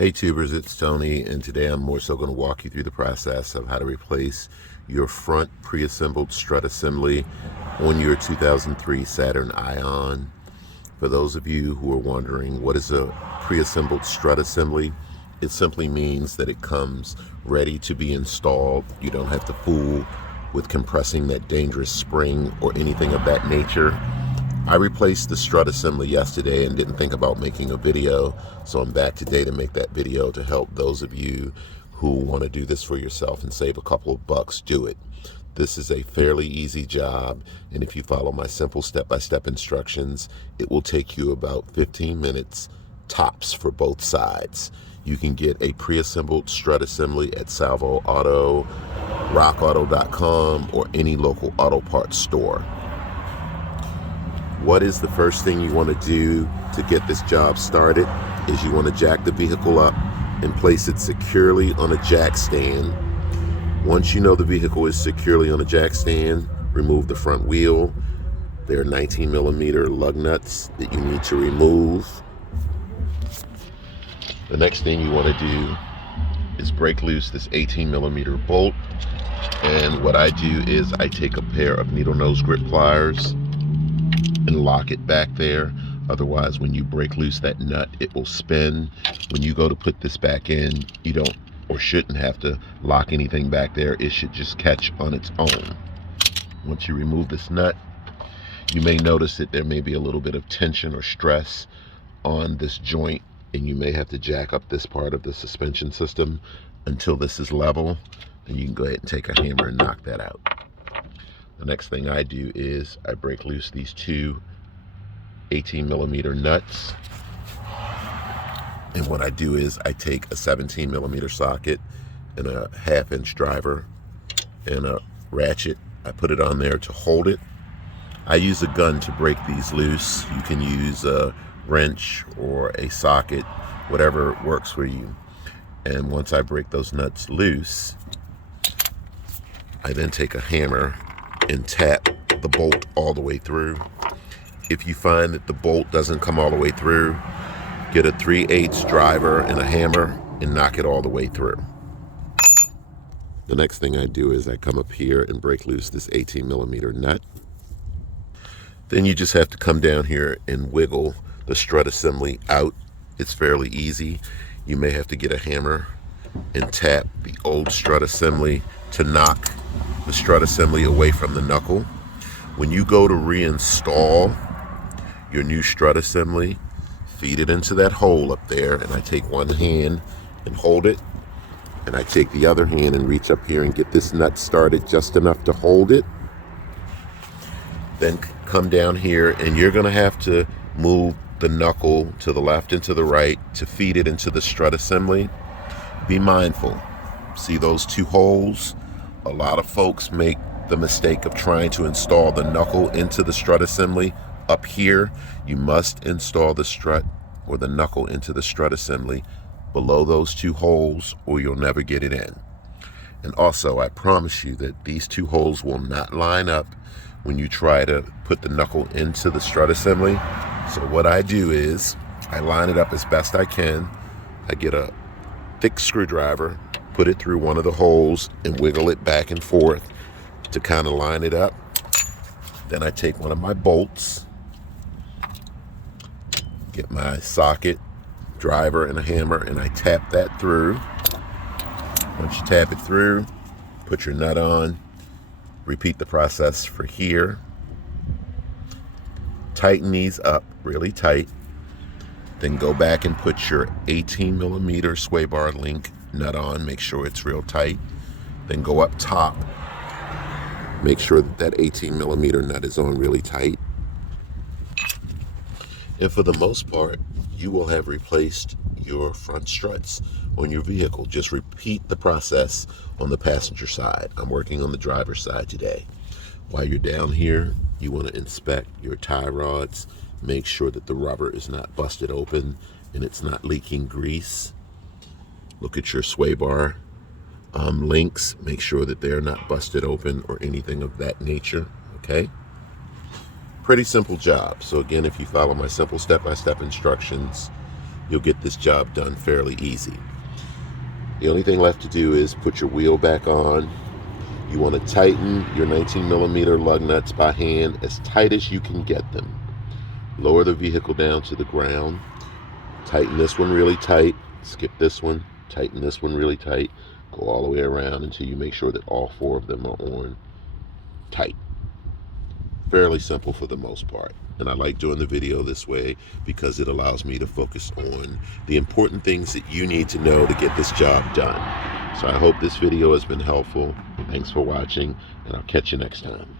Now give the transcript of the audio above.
Hey tubers, it's Tony, and today I'm more so going to walk you through the process of how to replace your front pre-assembled strut assembly on your 2003 Saturn Ion. For those of you who are wondering what is a pre-assembled strut assembly, it simply means that it comes ready to be installed. You don't have to fool with compressing that dangerous spring or anything of that nature. I replaced the strut assembly yesterday and didn't think about making a video, so I'm back today to make that video to help those of you who want to do this for yourself and save a couple of bucks. Do it. This is a fairly easy job, and if you follow my simple step-by-step instructions, it will take you about 15 minutes tops for both sides. You can get a pre-assembled strut assembly at Salvo Auto, rockauto.com, or any local auto parts store. What is the first thing you want to do to get this job started is you want to jack the vehicle up and place it securely on a jack stand. Once you know the vehicle is securely on a jack stand, remove the front wheel. There are 19mm lug nuts that you need to remove. The next thing you want to do is break loose this 18mm bolt. And what I do is I take a pair of needle nose grip pliers and lock it back there. Otherwise, when you break loose that nut, it will spin. When you go to put this back in, you don't or shouldn't have to lock anything back there. It should just catch on its own. Once you remove this nut, you may notice that there may be a little bit of tension or stress on this joint, and you may have to jack up this part of the suspension system until this is level. Then you can go ahead and take a hammer and knock that out. The next thing I do is I break loose these two 18mm nuts. And what I do is I take a 17mm socket and a 1/2-inch driver and a ratchet. I put it on there to hold it. I use a gun to break these loose. You can use a wrench or a socket, whatever works for you. And once I break those nuts loose, I then take a hammer and tap the bolt all the way through. If you find that the bolt doesn't come all the way through, get a 3/8 driver and a hammer and knock it all the way through. The next thing I do is I come up here and break loose this 18mm nut. Then you just have to come down here and wiggle the strut assembly out. It's fairly easy. You may have to get a hammer and tap the old strut assembly to knock the strut assembly away from the knuckle. When you go to reinstall your new strut assembly, feed it into that hole up there, and I take one hand and hold it, and I take the other hand and reach up here and get this nut started just enough to hold it. Then come down here, and you're going to have to move the knuckle to the left and to the right to feed it into the strut assembly. Be mindful. See those two holes? A lot of folks make the mistake of trying to install the knuckle into the strut assembly up here. You must install the strut or the knuckle into the strut assembly below those two holes, or you'll never get it in. And also, I promise you that these two holes will not line up when you try to put the knuckle into the strut assembly. So what I do is I line it up as best I can. I get a thick screwdriver, put it through one of the holes and wiggle it back and forth to kind of line it up. Then I take one of my bolts, get my socket, driver, and a hammer, and I tap that through. Once you tap it through, put your nut on. Repeat the process for here. Tighten these up really tight. Then go back and put your 18mm sway bar link nut on. Make sure it's real tight. Then go up top. Make sure that that 18mm nut is on really tight. And for the most part, you will have replaced your front struts on your vehicle. Just repeat the process on the passenger side. I'm working on the driver's side today. While you're down here, you want to inspect your tie rods. Make sure that the rubber is not busted open and it's not leaking grease. Look at your sway bar links. Make sure that they're not busted open or anything of that nature. Okay? Pretty simple job. So again, if you follow my simple step-by-step instructions, you'll get this job done fairly easy. The only thing left to do is put your wheel back on. You want to tighten your 19mm lug nuts by hand as tight as you can get them. Lower the vehicle down to the ground. Tighten this one really tight. Skip this one. Tighten this one really tight. Go all the way around until you make sure that all 4 of them are on tight. Fairly simple for the most part. And I like doing the video this way because it allows me to focus on the important things that you need to know to get this job done. So I hope this video has been helpful. Thanks for watching, and I'll catch you next time.